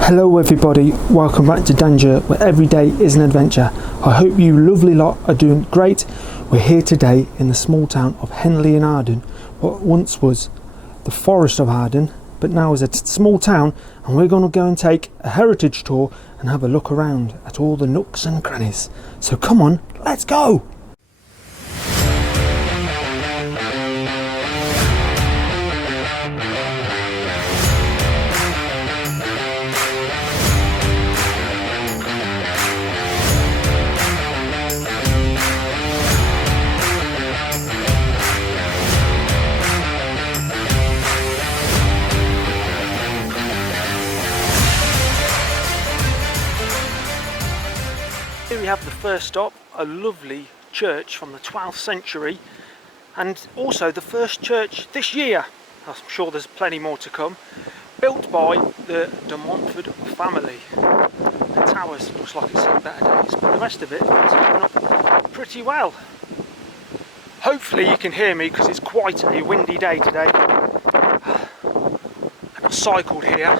Hello everybody, welcome back to Dan-Ger, where every day is an adventure. I hope you lovely lot are doing great. We're here today in the small town of Henley-in-Arden, what once was the Forest of Arden, but now is a small town, and we're going to go and take a heritage tour and have a look around at all the nooks and crannies. So come on, let's go! Here we have the first stop, a lovely church from the 12th century, and also the first church this year. I'm sure there's plenty more to come. Built by the de Montfort family. The towers looks like it's seen better days, but the rest of it is holding up pretty well. Hopefully you can hear me because it's quite a windy day today. And I cycled here.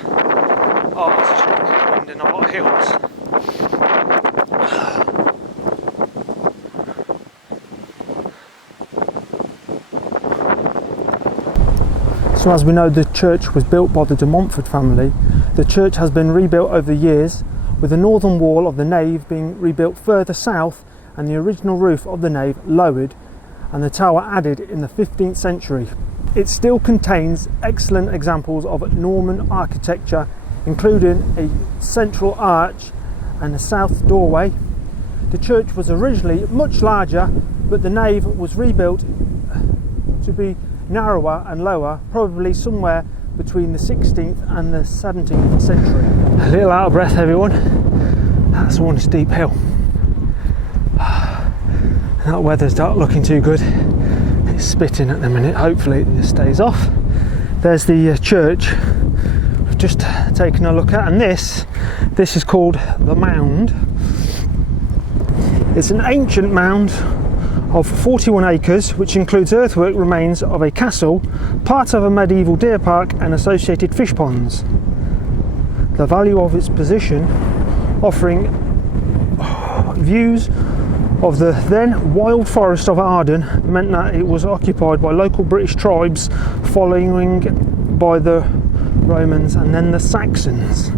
Oh, it's just wind and a lot of hills. So as we know, the church was built by the de Montfort family. The church has been rebuilt over the years, with the northern wall of the nave being rebuilt further south and the original roof of the nave lowered and the tower added in the 15th century. It still contains excellent examples of Norman architecture, including a central arch and a south doorway. The church was originally much larger, but the nave was rebuilt to be narrower and lower, probably somewhere between the 16th and the 17th century. A little out of breath, everyone. That's one steep hill. That weather's not looking too good. It's spitting at the minute. Hopefully it stays off. There's the church we've just taken a look at, and this is called the Mound. It's an ancient mound of 41 acres, which includes earthwork remains of a castle, part of a medieval deer park and associated fish ponds. The value of its position, offering views of the then wild forest of Arden, meant that it was occupied by local British tribes, following by the Romans and then the Saxons.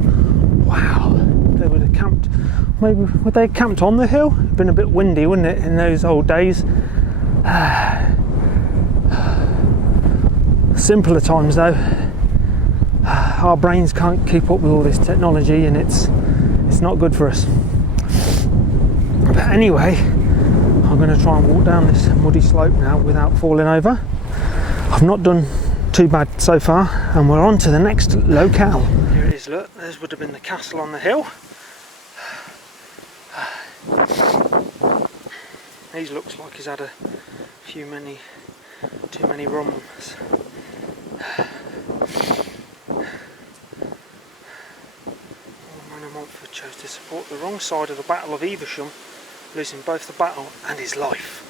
Wow, they would have camped. Maybe would they have camped on the hill? It'd been a bit windy, wouldn't it, in those old days? Simpler times though. Our brains can't keep up with all this technology, and it's not good for us. But anyway, I'm going to try and walk down this muddy slope now without falling over. I've not done too bad so far, and we're on to the next locale. Here it is, look, there would have been the castle on the hill. He looks like he's had too many rums. Roman of Montfort chose to support the wrong side of the Battle of Evesham, losing both the battle and his life.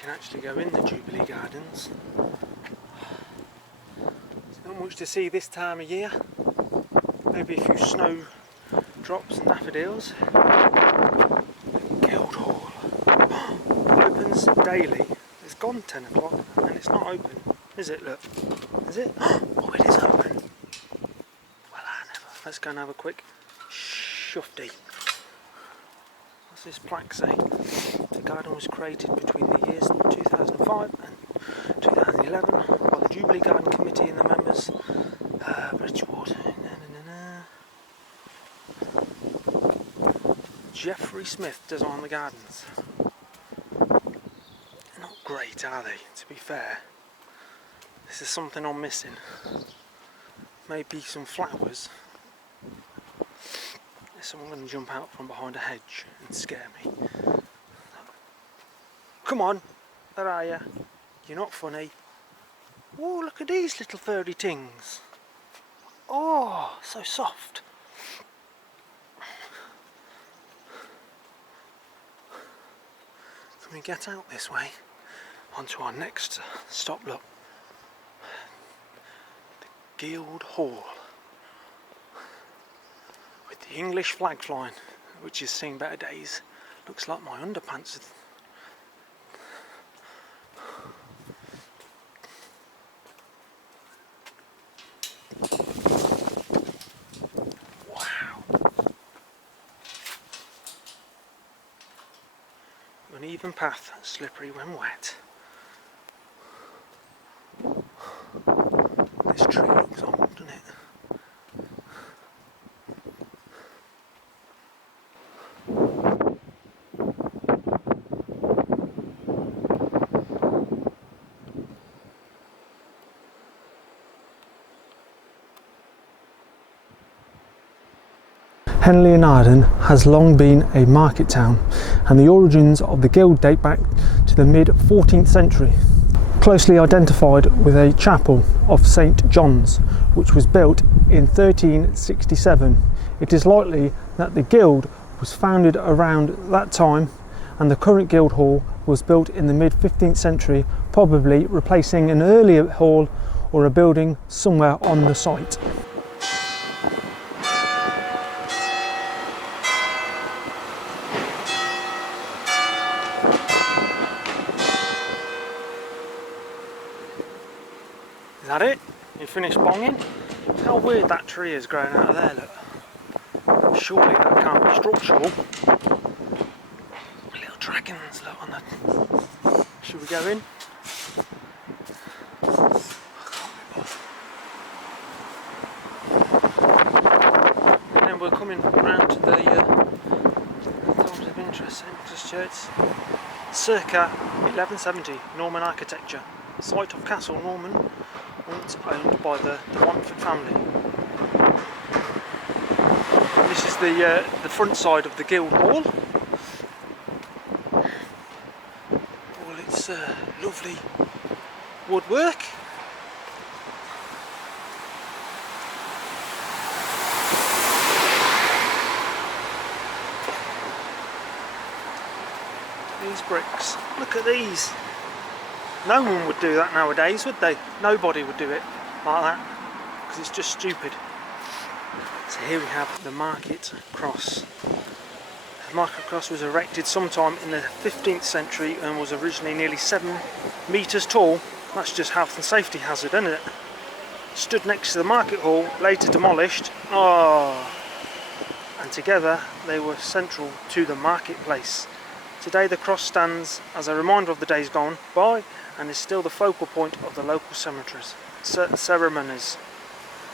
Can actually go in the Jubilee Gardens. There's not much to see this time of year. Maybe a few snow drops and daffodils. Guildhall opens daily. It's gone 10 o'clock and it's not open, is it? Look, is it? Oh, it is open. Well, I never. Let's go and have a quick shufty. What's this plaque say? The garden was created between the years 2005 and 2011 by the Jubilee Garden Committee and the members. Bridgewater. Geoffrey Smith designed the gardens. Not great, are they? To be fair, this is something I'm missing. Maybe some flowers. Is someone going to jump out from behind a hedge and scare me? Come on, where are you? You're not funny. Oh, look at these little furry things. Oh, so soft. Can we get out this way? Onto our next stop, look. The Guild Hall. With the English flag flying, which has seen better days. Looks like my underpants. Uneven path, slippery when wet. This tree looks old, doesn't it? Henley-in-Arden has long been a market town, and the origins of the guild date back to the mid-14th century, closely identified with a chapel of St. John's, which was built in 1367. It is likely that the guild was founded around that time, and the current guild hall was built in the mid-15th century, probably replacing an earlier hall or a building somewhere on the site. Is that it? You finished bonging? Look how weird that tree is growing out of there, look. Surely that can't be structural. Little dragons, look on that. Should we go in? And then we're coming round to the times of interest, St. Nicholas Church. Circa 1170, Norman architecture. Site of Castle Norman, once owned by the Montfort family. And this is the front side of the Guild Hall. All its lovely woodwork. These bricks, look at these. No one would do that nowadays, would they? Nobody would do it like that, because it's just stupid. So here we have the Market Cross. The Market Cross was erected sometime in the 15th century and was originally nearly 7 metres tall. That's just health and safety hazard, isn't it? Stood next to the Market Hall, later demolished. Oh! And together they were central to the marketplace. Today the cross stands as a reminder of the days gone by and is still the focal point of the local cemeteries. Ceremonies.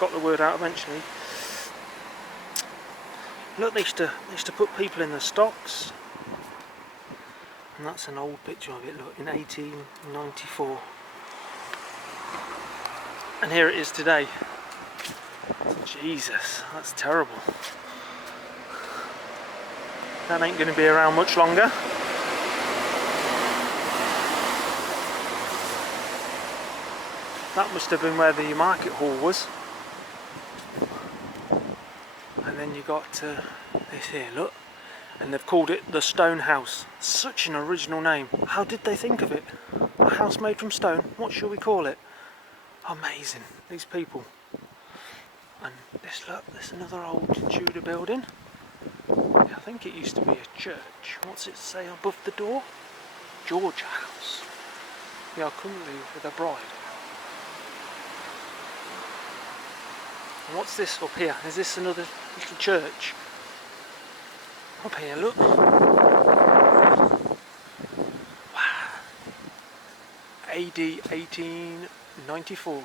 Got the word out eventually. Look, they used to put people in the stocks. And that's an old picture of it, look, in 1894. And here it is today. Jesus, that's terrible. That ain't going to be around much longer. That must have been where the market hall was. And then you got this here, look. And they've called it the Stone House. Such an original name. How did they think of it? A house made from stone. What shall we call it? Amazing. These people. And this, look, there's another old Tudor building. I think it used to be a church. What's it say above the door? George House. We are currently with a bride. And what's this up here? Is this another little church? Up here, look. Wow. AD 1894.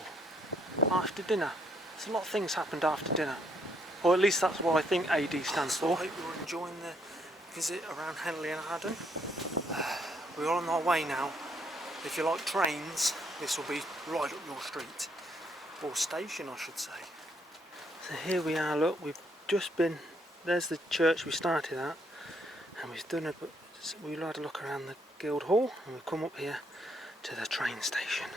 After dinner. There's a lot of things happened after dinner. Or at least that's what I think AD stands for. I hope you're enjoying the visit around Henley-in-Arden. We're on our way now. If you like trains, this will be right up your street. Or station, I should say. So here we are, look, we've just been, there's the church we started at, and we've had a look around the Guildhall, and we've come up here to the train station.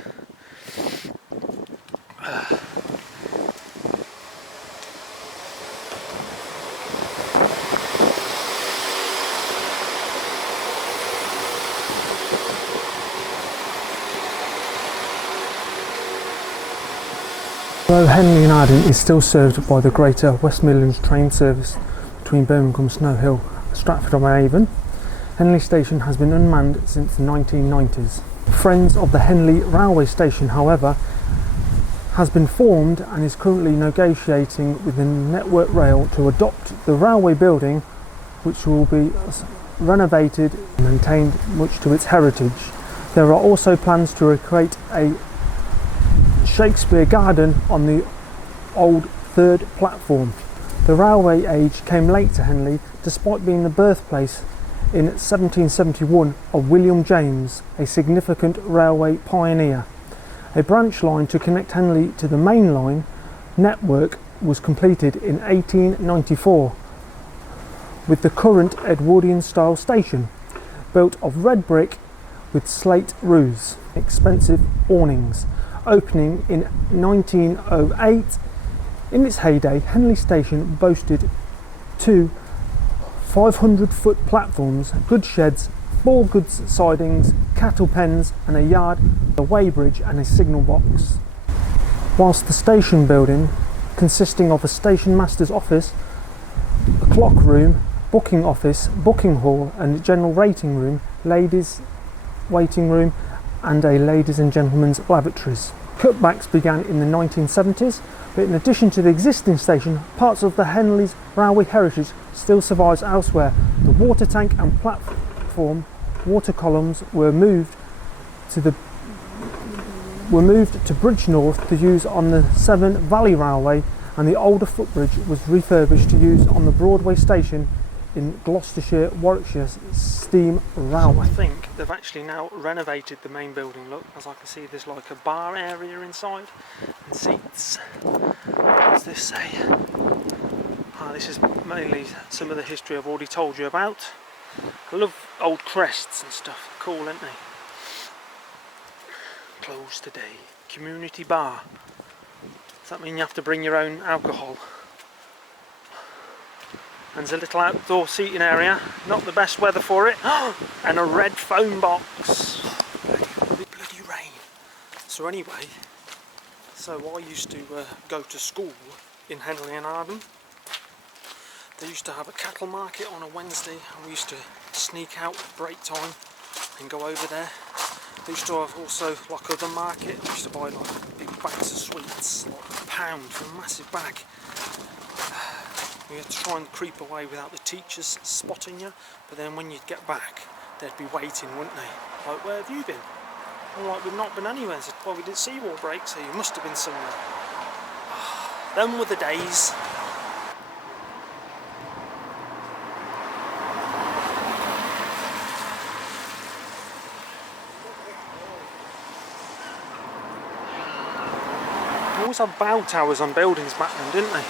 Although Henley-in-Arden is still served by the Greater West Midlands train service between Birmingham, Snow Hill and Stratford-on-Avon, Henley Station has been unmanned since the 1990s. Friends of the Henley railway station, however, has been formed and is currently negotiating with the Network Rail to adopt the railway building, which will be renovated and maintained much to its heritage. There are also plans to recreate a Shakespeare garden on the old third platform. The railway age came late to Henley, despite being the birthplace in 1771 of William James, a significant railway pioneer. A branch line to connect Henley to the main line network was completed in 1894, with the current Edwardian style station, built of red brick with slate roofs, expensive awnings. Opening in 1908, in its heyday, Henley Station boasted two 500-foot platforms, goods sheds, 4 goods sidings, cattle pens and a yard, a weighbridge and a signal box. Whilst the station building, consisting of a station master's office, a clock room, booking office, booking hall and general rating room, ladies' waiting room and a ladies and gentlemen's lavatories. Cutbacks began in the 1970s, but in addition to the existing station, parts of the Henley's railway heritage still survives elsewhere. The water tank and platform water columns were moved to Bridge North to use on the Severn Valley Railway, and the older footbridge was refurbished to use on the Broadway station in Gloucestershire, Warwickshire Steam Railway. I think they've actually now renovated the main building. Look, as I can see, there's like a bar area inside and seats. What does this say? This is mainly some of the history I've already told you about. I love old crests and stuff. Cool, aren't they? Closed today. Community bar. Does that mean you have to bring your own alcohol? And there's a little outdoor seating area, not the best weather for it, and a red phone box. Bloody rain. So anyway, I used to go to school in Henley-in-Arden. They used to have a cattle market on a Wednesday, and we used to sneak out at break time and go over there. They used to have also like other market. We used to buy like big bags of sweets, like £1 for a massive bag. We had to try and creep away without the teachers spotting you, but then when you'd get back, they'd be waiting, wouldn't they? Like, where have you been? I'm like, we've not been anywhere. Said, well, we didn't see you all break, so you must have been somewhere. Them were the days. They always have bow towers on buildings back then, didn't they?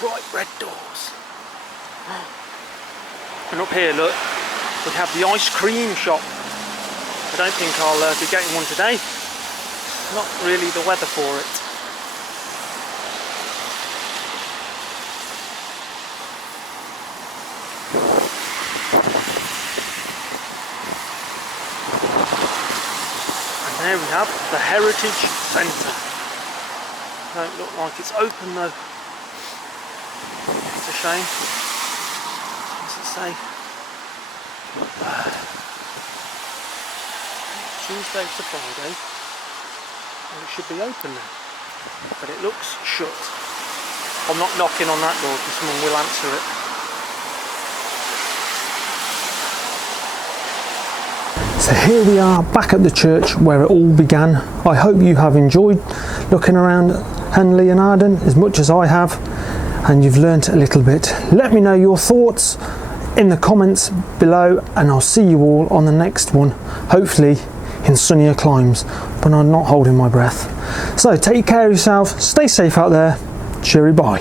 Bright red doors. And up here, look, we have the ice cream shop. I don't think I'll be getting one today. Not really the weather for it. And there we have the Heritage Centre. Don't look like it's open though. It's a shame. What does it say? Tuesday to Friday. Well, it should be open now. But it looks shut. I'm not knocking on that door because someone will answer it. So here we are back at the church where it all began. I hope you have enjoyed looking around Henley-in-Arden as much as I have, and you've learnt a little bit. Let me know your thoughts in the comments below, and I'll see you all on the next one, hopefully in sunnier climes, but I'm not holding my breath. So take care of yourself, stay safe out there, cheery bye.